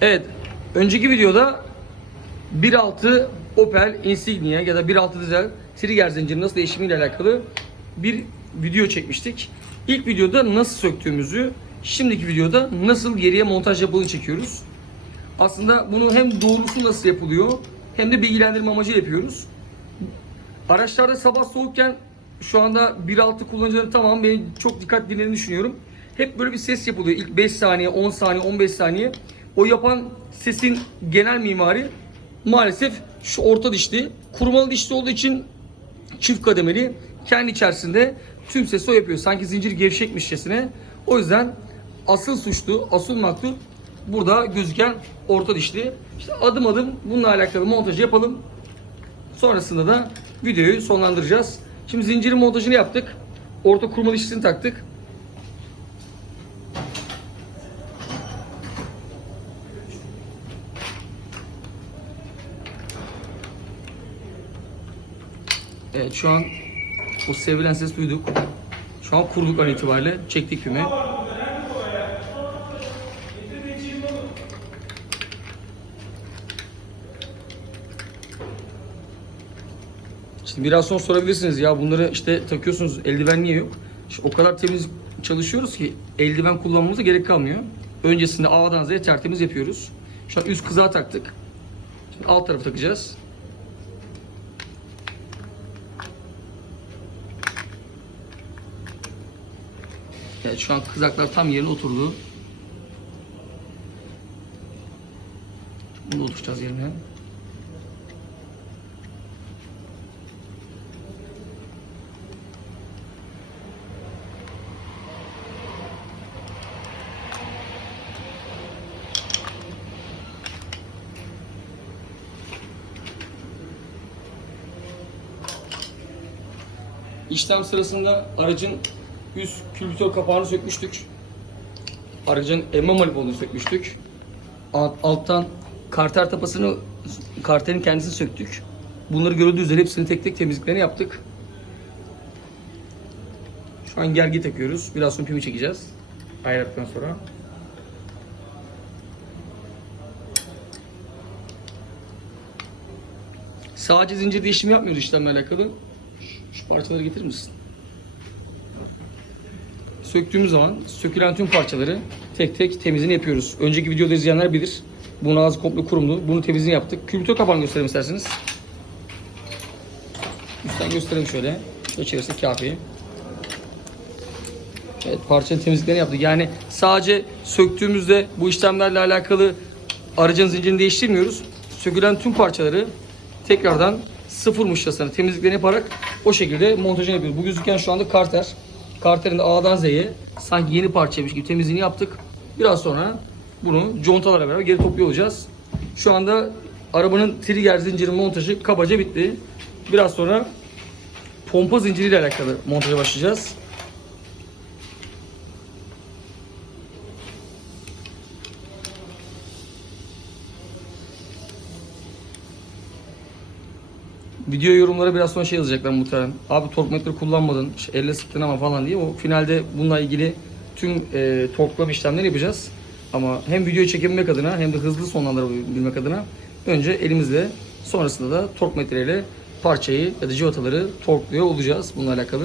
Evet, önceki videoda 1.6 Opel Insignia ya da 1.6 dizel trigger zinciri nasıl değişimiyle alakalı bir video çekmiştik. İlk videoda nasıl söktüğümüzü, şimdiki videoda nasıl geriye montaj yapıldığını çekiyoruz. Aslında bunu hem doğrusu nasıl yapılıyor hem de bilgilendirme amacı yapıyoruz. Araçlarda sabah soğukken şu anda 1.6 kullanıcıların tamam beni çok dikkat dinlediğini düşünüyorum. Hep böyle bir ses yapılıyor. İlk 5 saniye, 10 saniye, 15 saniye. O yapan sesin genel mimari maalesef şu orta dişli. Kurmalı dişli olduğu için çift kademeli. Kendi içerisinde tüm sesi o yapıyor. Sanki zincir gevşekmişçesine. O yüzden asıl suçlu, asıl maktul burada gözüken orta dişli. İşte adım adım bununla alakalı montajı yapalım. Sonrasında da videoyu sonlandıracağız. Şimdi zincirin montajını yaptık. Orta kurma dişlisini taktık. Evet şu an o sevilen ses duyduk. Şu an kurduk an itibariyle. Çektik küme. Şimdi biraz sonra sorabilirsiniz ya bunları işte takıyorsunuz eldiven niye yok? İşte o kadar temiz çalışıyoruz ki eldiven kullanmamıza gerek kalmıyor. Öncesinde A'dan Z'ye tertemiz yapıyoruz. Şu an üst kızağı taktık. Şimdi alt tarafı takacağız. Evet şu an kızaklar tam yerine oturdu. Bunu oturtacağız yerine. İşlem sırasında aracın üst külbütör kapağını sökmüştük. Aracın emme manifoldunu sökmüştük. Alt- alttan karter tapasını, karterin kendisini söktük. Bunları görüldüğü üzere hepsini tek tek temizliklerini yaptık. Şu an gergi takıyoruz. Biraz sonra pimi çekeceğiz. Ayırdıktan sonra. Sadece zincir değişimi yapmıyoruz işlemle alakalı. Şu parçaları getirir misin? Söktüğümüz zaman sökülen tüm parçaları tek tek temizliğini yapıyoruz. Önceki videoda izleyenler bilir. Bunun ağzı komple kurumlu. Bunun temizliğini yaptık. Külbütör kapağını göstereyim isterseniz. Üstten göstereyim şöyle. İçerisi kafi. Evet parçanın temizliklerini yaptık. Yani sadece söktüğümüzde bu işlemlerle alakalı aracın zincirini değiştirmiyoruz. Sökülen tüm parçaları tekrardan sıfırmışçasına temizliklerini yaparak o şekilde montajını yapıyoruz. Bu gözüken şu anda karter. Karterin A'dan Z'ye sanki yeni parçaymış gibi temizliğini yaptık. Biraz sonra bunu contalarla beraber geri topluyor olacağız. Şu anda arabanın trigger zinciri montajı kabaca bitti. Biraz sonra pompa zinciriyle alakalı montaja başlayacağız. Video yorumlara biraz sonra şey yazacaklar muhtemelen. Abi tork metre kullanmadın, elle sıktın ama falan diye. O finalde bununla ilgili tüm e, torklama işlemleri yapacağız. Ama hem videoyu çekebilmek adına hem de hızlı sonlandırabilmek adına önce elimizle sonrasında da tork metreyle parçayı ya da civataları torkluyor olacağız bununla alakalı.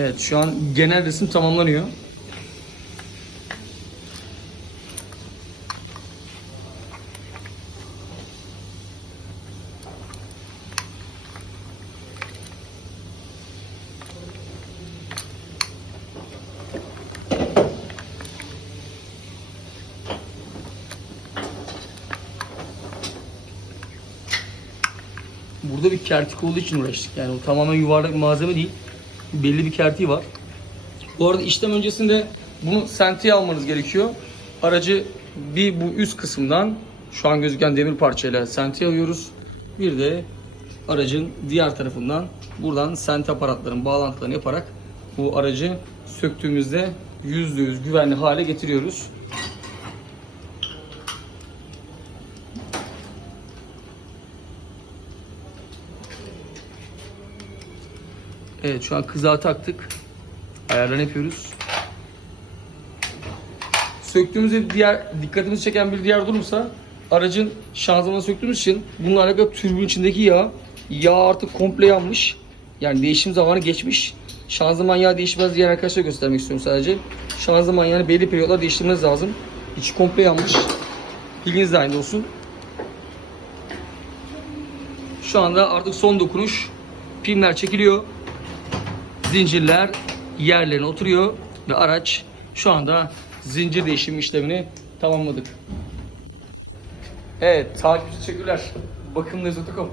Evet şu an genel resim tamamlanıyor. Burada bir kertik olduğu için uğraştık. Yani o tamamen yuvarlak malzeme değil. Belli bir kertiği var. Bu arada işlem öncesinde bunu sentiye almanız gerekiyor. Aracı bir bu üst kısımdan şu an gözüken demir parçayla sentiye alıyoruz. Bir de aracın diğer tarafından buradan sent aparatların bağlantılarını yaparak bu aracı söktüğümüzde %100 güvenli hale getiriyoruz. Evet şu an kızağı taktık. Ayarlarını yapıyoruz. Söktüğümüzde diğer dikkatimizi çeken bir diğer durumsa aracın şanzımanı söktüğümüz için bununla alakalı türbün içindeki yağ yağ artık komple yanmış. Yani değişim zamanı geçmiş. Şanzıman yağı değişmez diğer arkadaşlara göstermek istiyorum sadece. Şanzıman yağını belli periyotlar değiştirmeniz lazım. İçi komple yanmış. Bilginiz de aynı olsun. Şu anda artık son dokunuş. Pimler çekiliyor. Zincirler yerlerine oturuyor ve araç şu anda zincir değişim işlemini tamamladık. Evet, takipçi teşekkürler. Bakımlı.com